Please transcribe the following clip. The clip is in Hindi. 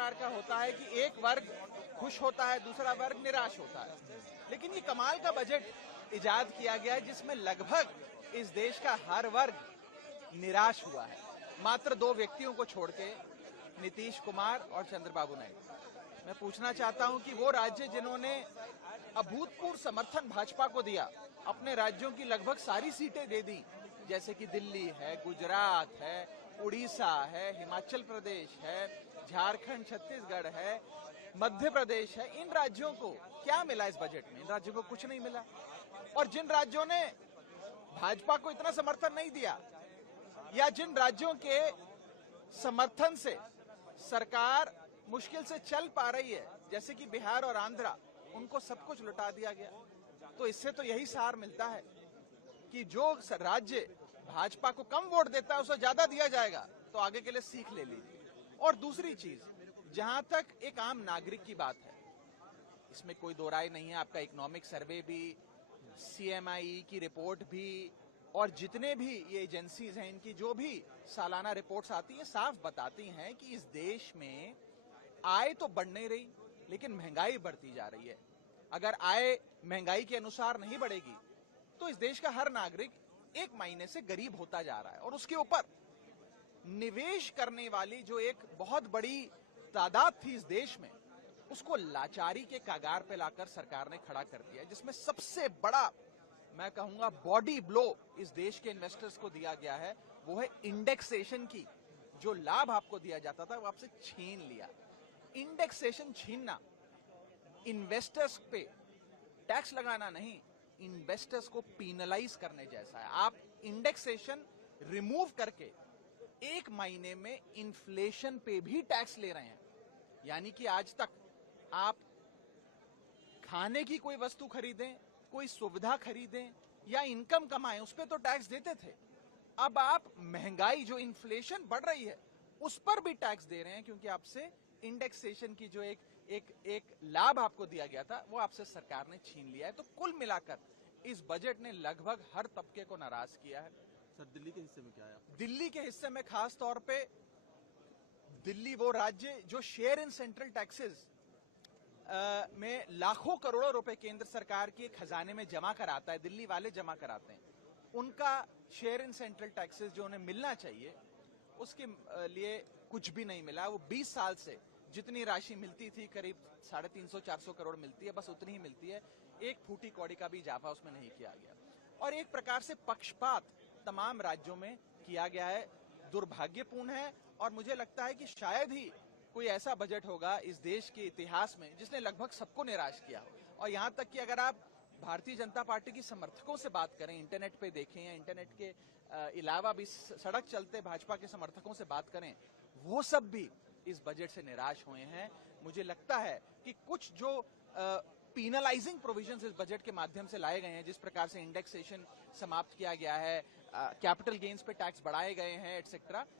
प्रकार का होता है कि एक वर्ग खुश होता है, दूसरा वर्ग निराश होता है। लेकिन ये कमाल का बजट इजाद किया गया है जिसमें लगभग इस देश का हर वर्ग निराश हुआ है, मात्र दो व्यक्तियों को छोड़ के, नीतीश कुमार और चंद्रबाबू नायडू। मैं पूछना चाहता हूं कि वो राज्य जिन्होंने अभूतपूर्व समर्थन भाजपा को दिया, अपने राज्यों की लगभग सारी सीटें दे दी, जैसे कि दिल्ली है, गुजरात है, उड़ीसा है, हिमाचल प्रदेश है, झारखंड, छत्तीसगढ़ है, मध्य प्रदेश है, इन राज्यों को क्या मिला इस बजट में? इन राज्यों को कुछ नहीं मिला। और जिन राज्यों ने भाजपा को इतना समर्थन नहीं दिया, या जिन राज्यों के समर्थन से सरकार मुश्किल से चल पा रही है, जैसे कि बिहार और आंध्रा, उनको सब कुछ लुटा दिया गया। तो इससे तो यही सार मिलता है कि जो राज्य भाजपा को कम वोट देता है उसे ज्यादा दिया जाएगा, तो आगे के लिए सीख ले लीजिए। और दूसरी चीज, जहां तक एक आम नागरिक की बात है, इसमें कोई दो राय नहीं है। आपका इकोनॉमिक सर्वे भी, सीएमआई की रिपोर्ट भी, और जितने भी ये एजेंसीज हैं, इनकी जो भी सालाना रिपोर्ट्स आती हैं, साफ बताती हैं कि इस देश में आय तो बढ़ नहीं रही, लेकिन महंगाई बढ़ती जा रही है। अगर आय महंगाई के अनुसार नहीं बढ़ेगी तो इस देश का हर नागरिक एक महीने से गरीब होता जा रहा है। और उसके ऊपर निवेश करने वाली जो एक बहुत बड़ी तादाद थी इस देश में, उसको लाचारी के कागार पे लाकर सरकार ने खड़ा कर दिया, जिसमें सबसे बड़ा, मैं कहूंगा, बॉडी ब्लो इस देश के इन्वेस्टर्स को दिया गया है, वो है इंडेक्सेशन की। जो लाभ आपको दिया जाता था वो आपसे छीन लिया। इंडेक्सेशन छीनना इन्वेस्टर्स पे टैक्स लगाना नहीं, इन्वेस्टर्स को पीनलाइज करने जैसा है। आप इंडेक्सेशन रिमूव करके एक महीने में इन्फ्लेशन पे भी टैक्स ले रहे हैं। यानी कि आज तक आप खाने की कोई वस्तु खरीदें, कोई सुविधा खरीदें या इनकम कमाएं, उस पर तो टैक्स देते थे। अब आप महंगाई, जो इन्फ्लेशन बढ़ रही है, उस पर भी टैक्स दे रहे हैं, क्योंकि आपसे इंडेक्सेशन की जो एक लाभ आपको दिया गया था वो आपसे सरकार ने छीन लिया है। तो कुल मिलाकर इस बजट ने लगभग हर तबके को नाराज किया है। सर, दिल्ली के हिस्से में क्या है? दिल्ली के हिस्से में खास तौर पे, दिल्ली वो राज्य जो शेयर इन सेंट्रल टैक्सेस में लाखों करोड़ों रुपए केंद्र सरकार के खजाने में जमा कराता है, दिल्ली वाले जमा कराते हैं, उनका शेयर इन सेंट्रल टैक्सेस जो उन्हें मिलना चाहिए, उसके लिए कुछ भी नहीं मिला। वो 20 साल से जितनी राशि मिलती थी, करीब 350-400 करोड़ मिलती है, बस उतनी ही मिलती है। एक फूटी कौड़ी का भी इजाफा उसमें नहीं किया गया। और एक प्रकार से पक्षपात तमाम राज्यों में किया गया है, दुर्भाग्यपूर्ण है। और मुझे लगता है कि शायद ही कोई ऐसा बजट होगा इस देश के इतिहास में जिसने लगभग सबको निराश किया हो। और यहां तक कि अगर आप भारतीय जनता पार्टी की समर्थकों से बात करें, इंटरनेट पे देखें या इंटरनेट के अलावा भी सड़क चलते भाजपा के समर्थकों से बात करें, वो सब भी इस बजट से निराश हुए हैं। मुझे लगता है कि कुछ जो पीनलाइजिंग प्रोविजंस इस बजट के माध्यम से लाए गए हैं, जिस प्रकार से इंडेक्सेशन समाप्त किया गया है, कैपिटल गेन्स पे टैक्स बढ़ाए गए हैं, एटसेट्रा,